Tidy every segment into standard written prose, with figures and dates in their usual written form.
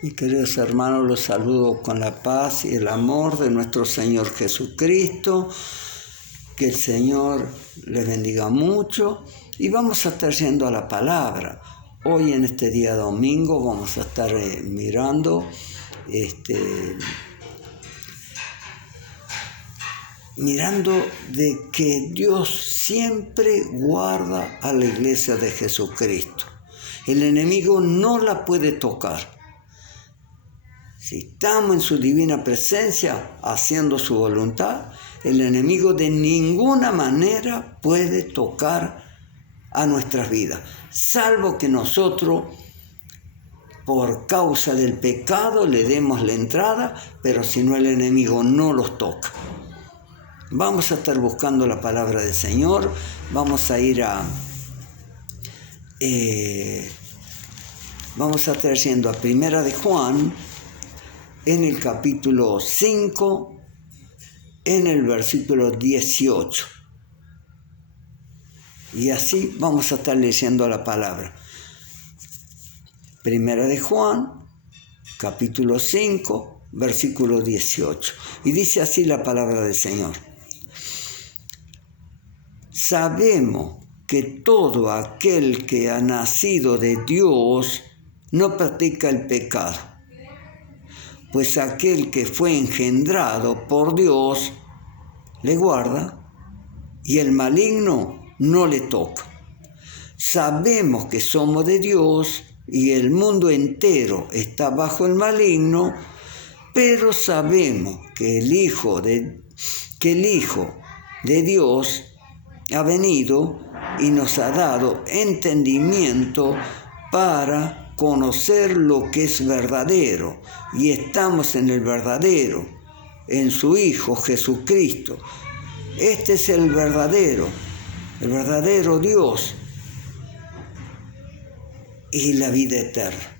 Mis queridos hermanos, los saludo con la paz y el amor de nuestro Señor Jesucristo. Que el Señor les bendiga mucho y vamos a estar yendo a la palabra. Hoy en este día domingo vamos a estar mirando de que Dios siempre guarda a la iglesia de Jesucristo. El enemigo no la puede tocar. Si estamos en su divina presencia, haciendo su voluntad, el enemigo de ninguna manera puede tocar a nuestras vidas, salvo que nosotros, por causa del pecado, le demos la entrada, pero si no, el enemigo no los toca. Vamos a estar buscando la palabra del Señor, vamos a ir vamos a estar yendo a Primera de Juan, en el capítulo 5, en el versículo 18. Y así vamos a estar leyendo la palabra. Primera de Juan, capítulo 5, versículo 18. Y dice así la palabra del Señor. Sabemos que todo aquel que ha nacido de Dios no practica el pecado, pues aquel que fue engendrado por Dios le guarda y el maligno no le toca. Sabemos que somos de Dios y el mundo entero está bajo el maligno, pero sabemos que el Hijo de Dios ha venido y nos ha dado entendimiento para conocer lo que es verdadero, y estamos en el verdadero, en su Hijo Jesucristo. Este es el verdadero Dios y la vida eterna.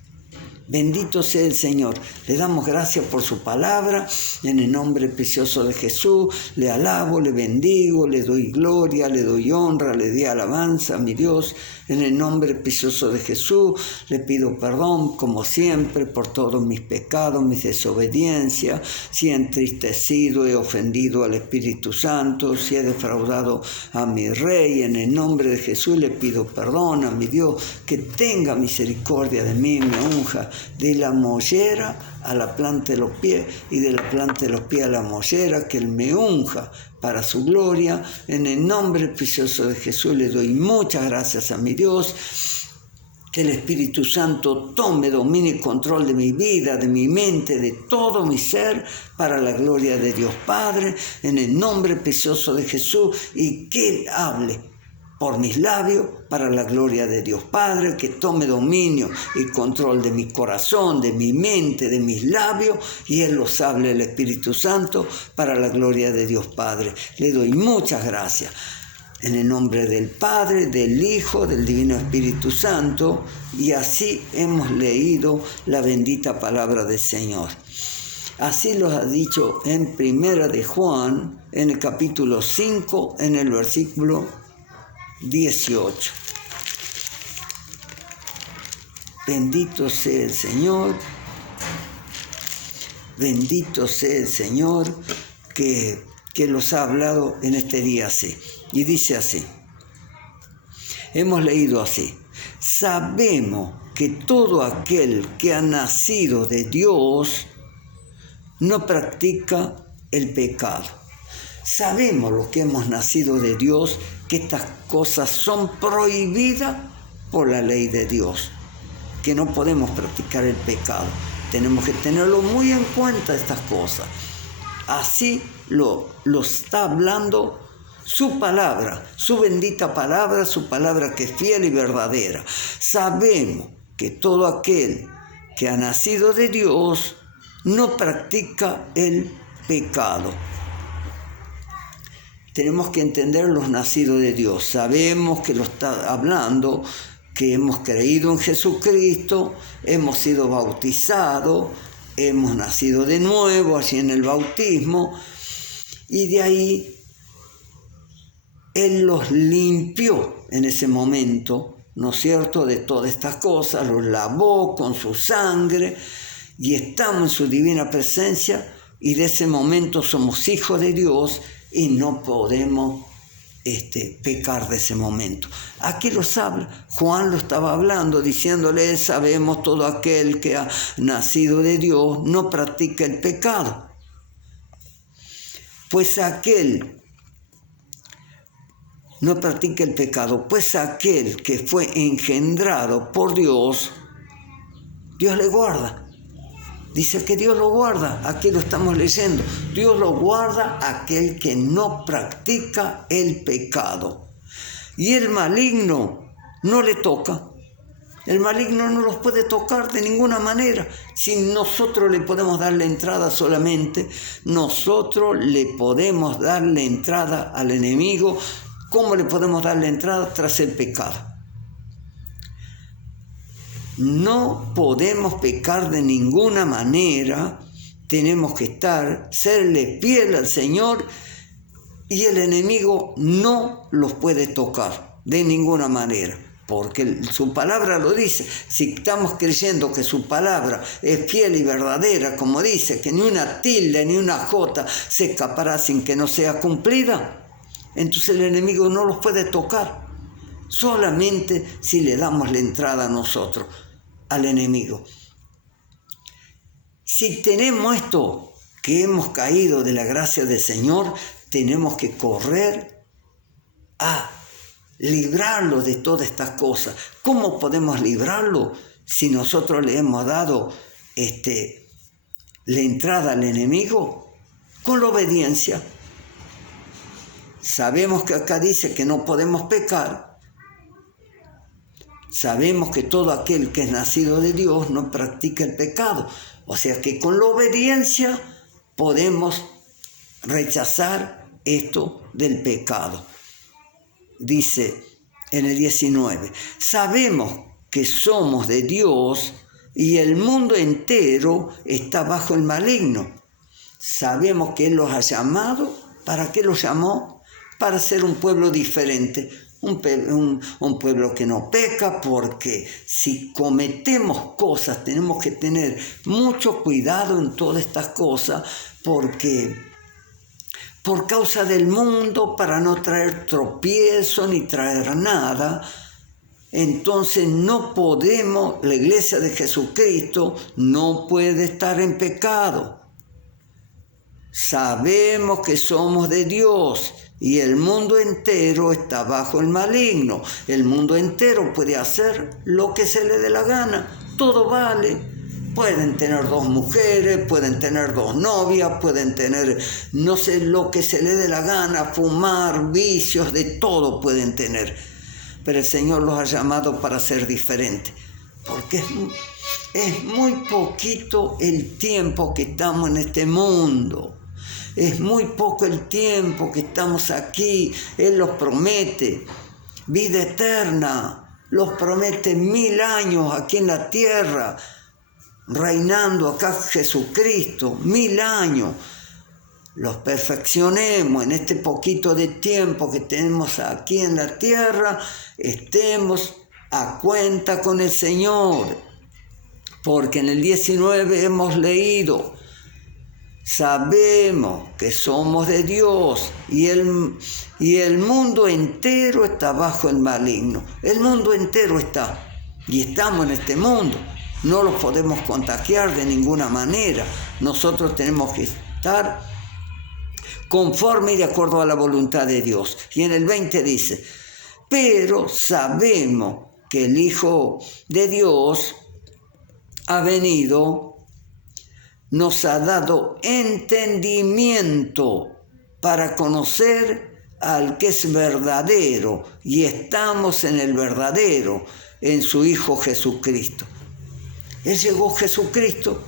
Bendito sea el Señor. Le damos gracias por su palabra. En el nombre precioso de Jesús, le alabo, le bendigo, le doy gloria, le doy honra, le doy alabanza a mi Dios. En el nombre precioso de Jesús, le pido perdón, como siempre, por todos mis pecados, mis desobediencias. Si he entristecido, he ofendido al Espíritu Santo, si he defraudado a mi Rey. En el nombre de Jesús le pido perdón a mi Dios, que tenga misericordia de mí, me unja de la mollera a la planta de los pies y de la planta de los pies a la mollera, que Él me unja para su gloria. En el nombre precioso de Jesús le doy muchas gracias a mi Dios. Que el Espíritu Santo tome dominio y control de mi vida, de mi mente, de todo mi ser, para la gloria de Dios Padre, en el nombre precioso de Jesús, y que Él hable por mis labios, para la gloria de Dios Padre, que tome dominio y control de mi corazón, de mi mente, de mis labios, y Él los hable, el Espíritu Santo, para la gloria de Dios Padre. Le doy muchas gracias. En el nombre del Padre, del Hijo, del Divino Espíritu Santo, y así hemos leído la bendita palabra del Señor. Así lo ha dicho en Primera de Juan, en el capítulo 5, en el versículo 18. Bendito sea el Señor, bendito sea el Señor que los ha hablado en este día así. Y dice así, hemos leído así: sabemos que todo aquel que ha nacido de Dios no practica el pecado. Sabemos los que hemos nacido de Dios que estas cosas son prohibidas por la ley de Dios, que no podemos practicar el pecado. Tenemos que tenerlo muy en cuenta, estas cosas. Así lo está hablando su palabra, su bendita palabra, su palabra que es fiel y verdadera. Sabemos que todo aquel que ha nacido de Dios no practica el pecado. Tenemos que entender los nacidos de Dios. Sabemos que lo está hablando, que hemos creído en Jesucristo, hemos sido bautizados, hemos nacido de nuevo, así en el bautismo, y de ahí Él los limpió en ese momento, ¿no es cierto?, de todas estas cosas, los lavó con su sangre, y estamos en su divina presencia, y de ese momento somos hijos de Dios y no podemos pecar de ese momento. Aquí los habla, Juan lo estaba hablando, diciéndole, sabemos todo aquel que ha nacido de Dios no practica el pecado. Pues aquel no practica el pecado, pues aquel que fue engendrado por Dios, Dios le guarda. Dice que Dios lo guarda, aquí lo estamos leyendo. Dios lo guarda a aquel que no practica el pecado. Y el maligno no le toca. El maligno no los puede tocar de ninguna manera. Si nosotros le podemos dar la entrada solamente, nosotros le podemos dar la entrada al enemigo. ¿Cómo le podemos dar la entrada? Tras el pecado. No podemos pecar de ninguna manera, tenemos que serle fiel al Señor, y el enemigo no los puede tocar de ninguna manera, porque su palabra lo dice. Si estamos creyendo que su palabra es fiel y verdadera, como dice, que ni una tilde ni una jota se escapará sin que no sea cumplida, entonces el enemigo no los puede tocar, solamente si le damos la entrada a nosotros, al enemigo. Si tenemos esto, que hemos caído de la gracia del Señor, tenemos que correr a librarlo de todas estas cosas. ¿Cómo podemos librarlo si nosotros le hemos dado la entrada al enemigo? Con la obediencia. Sabemos que acá dice que no podemos pecar. Sabemos que todo aquel que es nacido de Dios no practica el pecado. O sea que con la obediencia podemos rechazar esto del pecado. Dice en el 19, sabemos que somos de Dios y el mundo entero está bajo el maligno. Sabemos que Él los ha llamado. ¿Para qué los llamó? Para ser un pueblo diferente. Un pueblo que no peca, porque si cometemos cosas tenemos que tener mucho cuidado en todas estas cosas, porque por causa del mundo, para no traer tropiezo ni traer nada, entonces no podemos, la iglesia de Jesucristo no puede estar en pecado. Sabemos que somos de Dios y el mundo entero está bajo el maligno. El mundo entero puede hacer lo que se le dé la gana. Todo vale. Pueden tener 2 mujeres, pueden tener 2 novias, pueden tener, no sé, lo que se le dé la gana, fumar, vicios, de todo pueden tener. Pero el Señor los ha llamado para ser diferentes. Porque es muy poquito el tiempo que estamos en este mundo. Es muy poco el tiempo que estamos aquí. Él los promete vida eterna, los promete 1000 años aquí en la tierra, reinando acá Jesucristo, 1000 años. Los perfeccionemos en este poquito de tiempo que tenemos aquí en la tierra, estemos a cuenta con el Señor, porque en el 19 hemos leído, sabemos que somos de Dios y el mundo entero está bajo el maligno. El mundo entero está, y estamos en este mundo. No los podemos contagiar de ninguna manera. Nosotros tenemos que estar conforme y de acuerdo a la voluntad de Dios. Y en el 20 dice, pero sabemos que el Hijo de Dios ha venido, nos ha dado entendimiento para conocer al que es verdadero, y estamos en el verdadero, en su Hijo Jesucristo. Él llegó Jesucristo,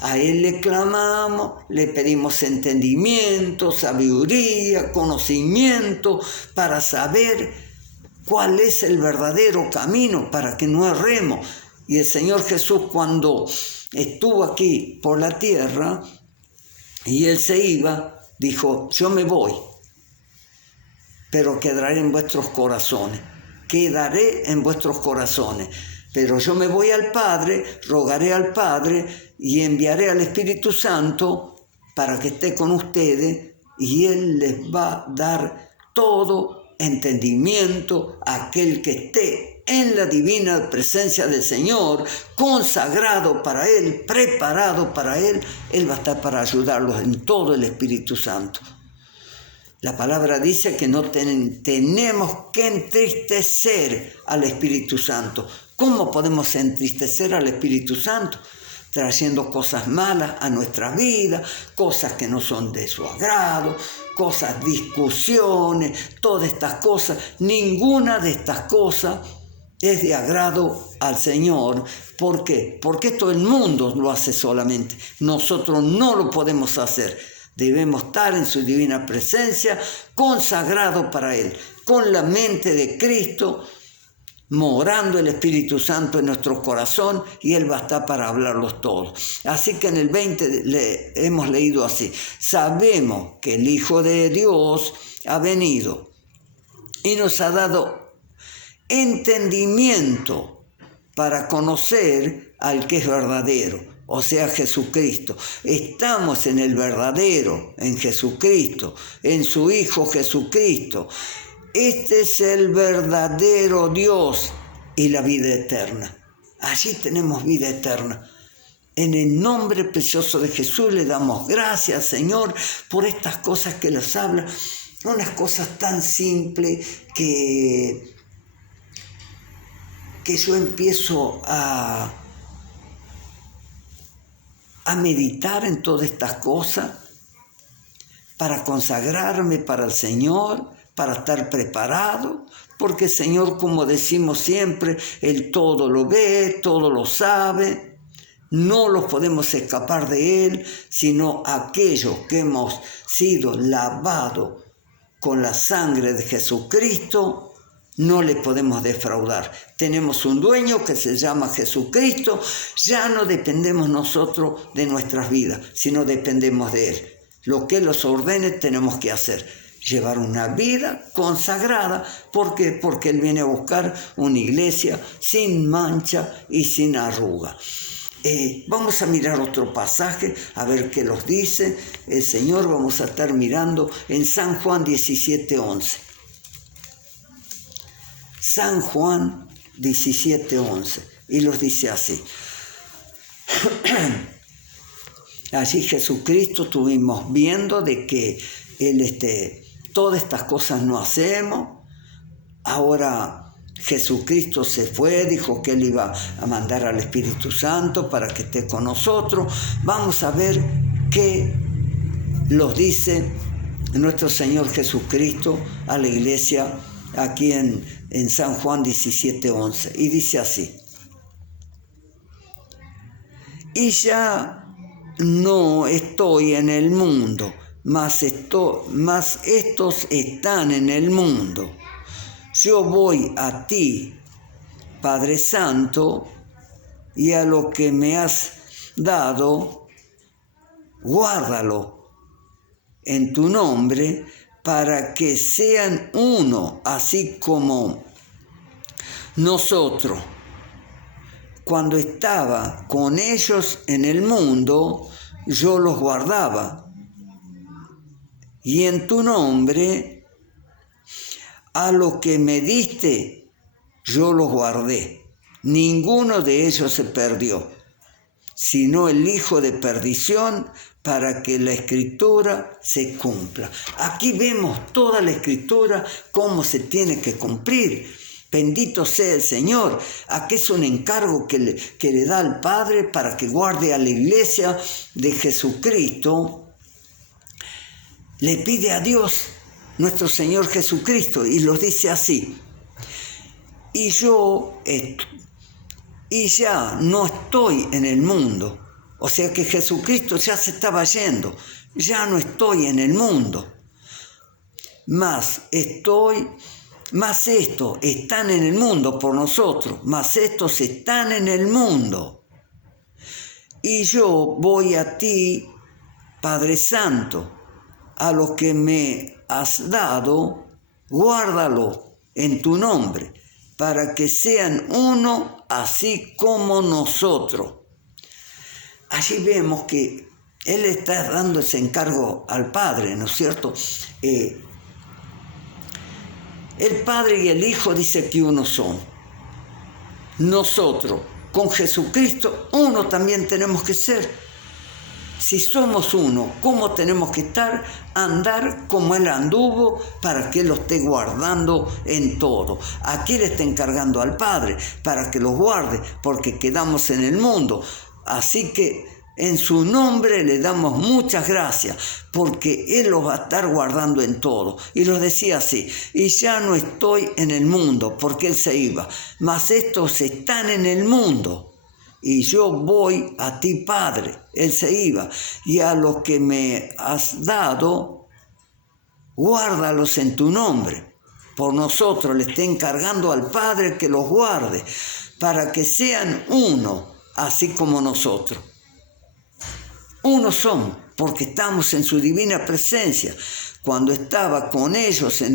a Él le clamamos, le pedimos entendimiento, sabiduría, conocimiento, para saber cuál es el verdadero camino, para que no erremos. Y el Señor Jesús, cuando estuvo aquí por la tierra y Él se iba, dijo, yo me voy, pero quedaré en vuestros corazones. Quedaré en vuestros corazones. Pero yo me voy al Padre, rogaré al Padre y enviaré al Espíritu Santo para que esté con ustedes y Él les va a dar todo entendimiento a aquel que esté en la divina presencia del Señor, consagrado para Él, preparado para Él. Él va a estar para ayudarlos en todo el Espíritu Santo. La palabra dice que no tenemos que entristecer al Espíritu Santo. ¿Cómo podemos entristecer al Espíritu Santo? Trayendo cosas malas a nuestra vida, cosas que no son de su agrado, cosas, discusiones, todas estas cosas. Ninguna de estas cosas es de agrado al Señor. ¿Por qué? Porque todo el mundo lo hace solamente. Nosotros no lo podemos hacer. Debemos estar en su divina presencia, consagrado para Él, con la mente de Cristo, morando el Espíritu Santo en nuestro corazón, y Él va a estar para hablarlos todos. Así que en el 20 hemos leído así: sabemos que el Hijo de Dios ha venido y nos ha dado entendimiento para conocer al que es verdadero, o sea, Jesucristo. Estamos en el verdadero, en Jesucristo, en su Hijo Jesucristo. Este es el verdadero Dios y la vida eterna. Allí tenemos vida eterna. En el nombre precioso de Jesús le damos gracias, Señor, por estas cosas que nos habla. Unas cosas tan simples que yo empiezo a meditar en todas estas cosas para consagrarme para el Señor, para estar preparado, porque el Señor, como decimos siempre, Él todo lo ve, todo lo sabe. No los podemos escapar de Él, sino aquellos que hemos sido lavados con la sangre de Jesucristo. No le podemos defraudar. Tenemos un dueño que se llama Jesucristo. Ya no dependemos nosotros de nuestras vidas, sino dependemos de Él. Lo que Él nos ordene tenemos que hacer. Llevar una vida consagrada. ¿Por qué? Porque Él viene a buscar una iglesia sin mancha y sin arruga. Vamos a mirar otro pasaje, a ver qué nos dice el Señor. Vamos a estar mirando en San Juan 17:11. San Juan 17:11, y los dice así: allí Jesucristo estuvimos viendo de que Él todas estas cosas no hacemos. Ahora Jesucristo se fue, dijo que Él iba a mandar al Espíritu Santo para que esté con nosotros. Vamos a ver qué los dice nuestro Señor Jesucristo a la iglesia aquí en San Juan 17:11, y dice así: y ya no estoy en el mundo, mas estos están en el mundo. Yo voy a ti, Padre Santo, y a lo que me has dado, guárdalo en tu nombre, para que sean uno, así como nosotros, cuando estaba con ellos en el mundo, yo los guardaba. Y en tu nombre, a lo que me diste, yo los guardé. Ninguno de ellos se perdió, sino el hijo de perdición, para que la Escritura se cumpla. Aquí vemos toda la Escritura, cómo se tiene que cumplir. Bendito sea el Señor. Aquí es un encargo que le da al Padre para que guarde a la iglesia de Jesucristo. Le pide a Dios, nuestro Señor Jesucristo, y los dice así: y ya no estoy en el mundo. O sea que Jesucristo ya se estaba yendo. Ya no estoy en el mundo. Mas estos están en el mundo por nosotros. Mas estos están en el mundo. Y yo voy a ti, Padre Santo, a lo que me has dado, guárdalo en tu nombre. para que sean uno así como nosotros. Allí vemos que Él está dando ese encargo al Padre, ¿no es cierto? El Padre y el Hijo dice que uno son. Nosotros, con Jesucristo, uno también tenemos que ser. Si somos uno, ¿cómo tenemos que estar? Andar como Él anduvo para que Él lo esté guardando en todo. Aquí le está encargando al Padre para que los guarde, porque quedamos en el mundo. Así que en su nombre le damos muchas gracias, porque Él los va a estar guardando en todo. Y los decía así: y ya no estoy en el mundo, porque Él se iba, mas estos están en el mundo. Y yo voy a ti, Padre. Él se iba. Y a los que me has dado, guárdalos en tu nombre. Por nosotros le está encargando al Padre que los guarde, para que sean uno, así como nosotros. Uno son, porque estamos en su divina presencia. Cuando estaba con ellos en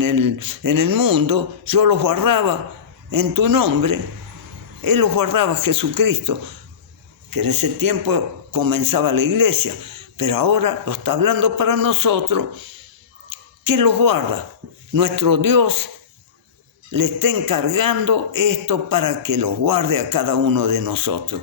el mundo, yo los guardaba en tu nombre. Él los guardaba, Jesucristo, que en ese tiempo comenzaba la iglesia, pero ahora lo está hablando para nosotros. ¿Quién los guarda? Nuestro Dios le está encargando esto para que los guarde a cada uno de nosotros.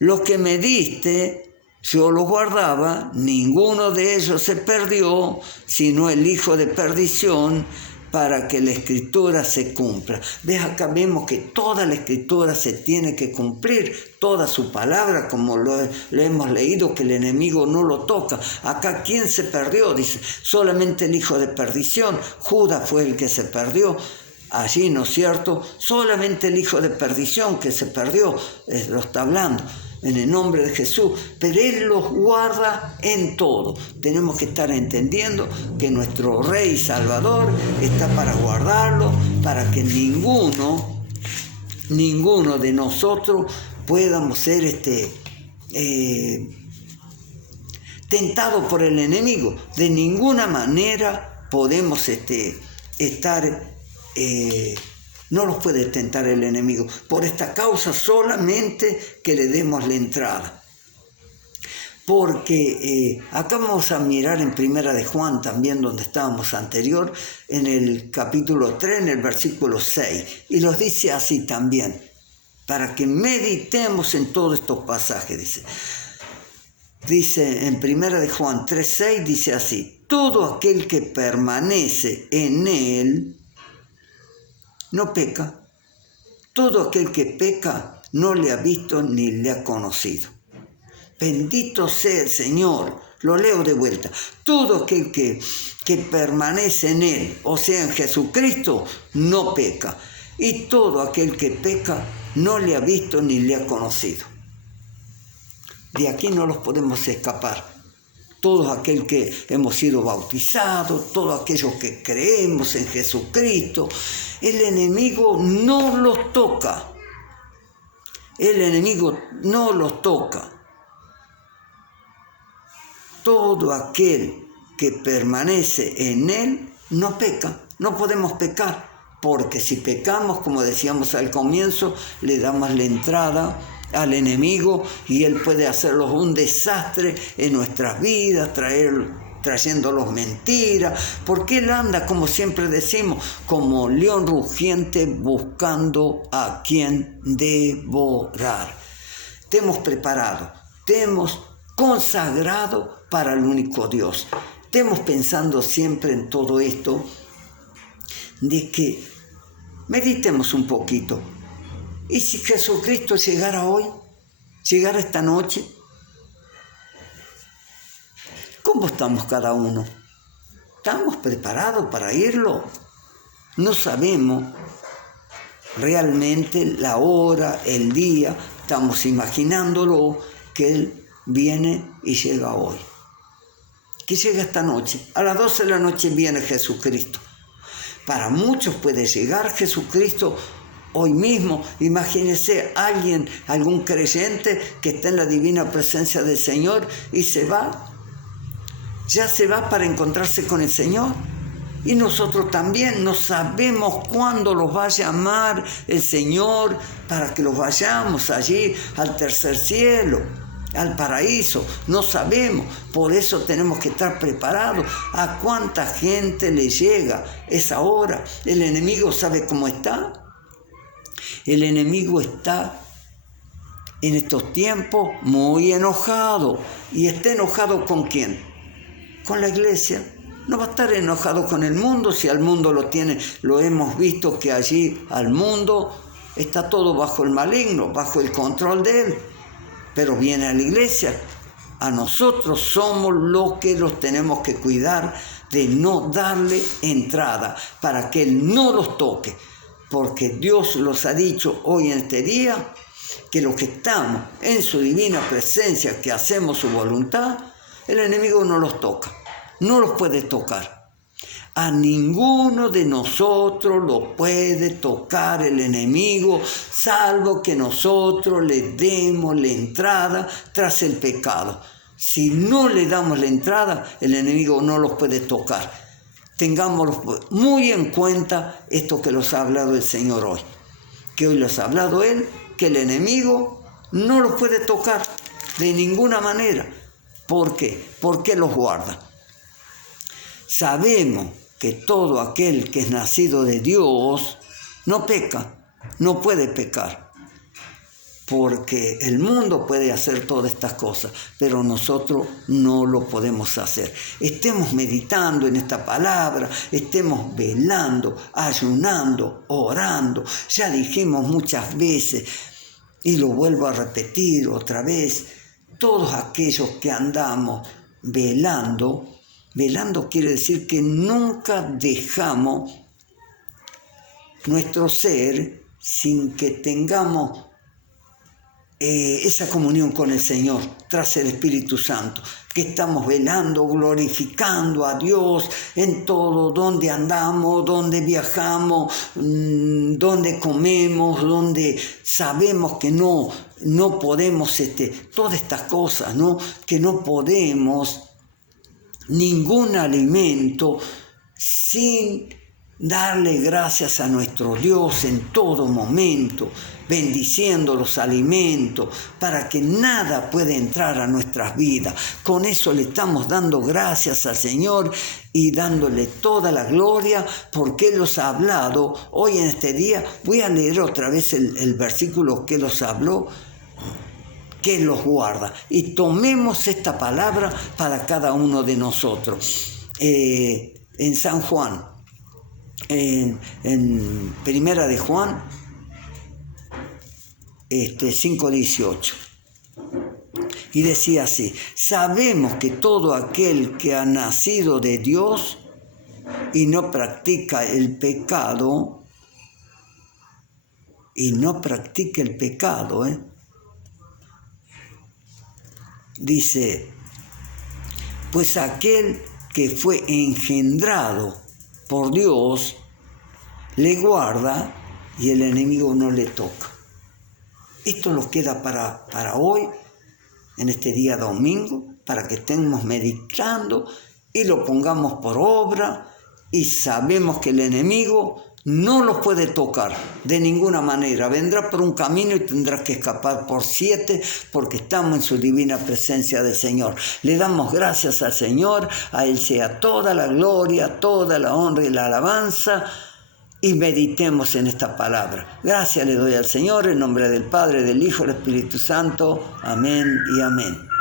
Los que me diste, yo los guardaba, ninguno de ellos se perdió, sino el hijo de perdición, para que la Escritura se cumpla. ¿Ves? Acá vemos que toda la Escritura se tiene que cumplir, toda su palabra, como lo hemos leído, que el enemigo no lo toca. Acá, ¿quién se perdió? Dice, solamente el hijo de perdición. Judas fue el que se perdió. Allí, ¿no es cierto? Solamente el hijo de perdición que se perdió, lo está hablando, en el nombre de Jesús, pero Él los guarda en todo. Tenemos que estar entendiendo que nuestro Rey Salvador está para guardarlo, para que ninguno de nosotros podamos ser tentados por el enemigo. De ninguna manera podemos estar... no los puede tentar el enemigo. Por esta causa solamente que le demos la entrada. Porque acá vamos a mirar en Primera de Juan también, donde estábamos anterior, en el capítulo 3, en el versículo 6. Y los dice así también, para que meditemos en todos estos pasajes. Dice en Primera de Juan 3:6, dice así: todo aquel que permanece en Él no peca. Todo aquel que peca no le ha visto ni le ha conocido. Bendito sea el Señor. Lo leo de vuelta. Todo aquel que permanece en Él, o sea, en Jesucristo, no peca. Y todo aquel que peca no le ha visto ni le ha conocido. De aquí no los podemos escapar. Todos aquellos que hemos sido bautizados, todos aquellos que creemos en Jesucristo, el enemigo no los toca. El enemigo no los toca. Todo aquel que permanece en Él no peca. No podemos pecar, porque si pecamos, como decíamos al comienzo, le damos la entrada al enemigo y él puede hacerlos un desastre en nuestras vidas, trayéndolos mentiras, porque él anda, como siempre decimos, como león rugiente buscando a quien devorar. Te hemos preparado, te hemos consagrado para el único Dios. Estemos pensando siempre en todo esto, de que meditemos un poquito. ¿Y si Jesucristo llegara hoy? ¿Llegara esta noche? ¿Cómo estamos cada uno? ¿Estamos preparados para irlo? No sabemos realmente la hora, el día. Estamos imaginándolo, que Él viene y llega hoy. Que llega esta noche. A las 12 de la noche viene Jesucristo. Para muchos puede llegar Jesucristo hoy mismo. Imagínese algún creyente que está en la divina presencia del Señor y se va. Ya se va para encontrarse con el Señor. Y nosotros también no sabemos cuándo los va a llamar el Señor para que los vayamos allí al tercer cielo, al paraíso. No sabemos, por eso tenemos que estar preparados. ¿A cuánta gente le llega esa hora? El enemigo sabe cómo está. El enemigo está en estos tiempos muy enojado. ¿Y está enojado con quién? Con la iglesia. No va a estar enojado con el mundo, si al mundo lo hemos visto que allí al mundo está todo bajo el maligno, bajo el control de él. Pero viene a la iglesia. A nosotros somos los que los tenemos que cuidar de no darle entrada para que él no los toque. Porque Dios los ha dicho hoy en este día que los que estamos en su divina presencia, que hacemos su voluntad, el enemigo no los toca. No los puede tocar. A ninguno de nosotros lo puede tocar el enemigo, salvo que nosotros le demos la entrada tras el pecado. Si no le damos la entrada, el enemigo no los puede tocar. Tengámoslo muy en cuenta esto que los ha hablado el Señor hoy. Que hoy los ha hablado Él, que el enemigo no los puede tocar de ninguna manera. ¿Por qué? Porque los guarda. Sabemos que todo aquel que es nacido de Dios no peca, no puede pecar, porque el mundo puede hacer todas estas cosas, pero nosotros no lo podemos hacer. Estemos meditando en esta palabra, estemos velando, ayunando, orando. Ya dijimos muchas veces, y lo vuelvo a repetir otra vez, todos aquellos que andamos velando quiere decir que nunca dejamos nuestro ser sin que tengamos esa comunión con el Señor, tras el Espíritu Santo, que estamos velando, glorificando a Dios en todo, donde andamos, donde viajamos, donde comemos, donde sabemos que no podemos, todas estas cosas, ¿no? Que no podemos ningún alimento sin darle gracias a nuestro Dios en todo momento, bendiciendo los alimentos para que nada pueda entrar a nuestras vidas. Con eso le estamos dando gracias al Señor y dándole toda la gloria porque Él los ha hablado hoy en este día. Voy a leer otra vez el versículo que los habló, que los guarda. Y tomemos esta palabra para cada uno de nosotros. En San Juan, en Primera de Juan 5:18. Y decía así: sabemos que todo aquel que ha nacido de Dios y no practica el pecado, dice, pues aquel que fue engendrado por Dios le guarda y el enemigo no le toca. Esto nos queda para hoy, en este día domingo, para que estemos meditando y lo pongamos por obra, y sabemos que el enemigo no los puede tocar de ninguna manera. Vendrá por un camino y tendrá que escapar por 7, porque estamos en su divina presencia del Señor. Le damos gracias al Señor, a Él sea toda la gloria, toda la honra y la alabanza, y meditemos en esta palabra. Gracias le doy al Señor, en nombre del Padre, del Hijo y del Espíritu Santo. Amén y amén.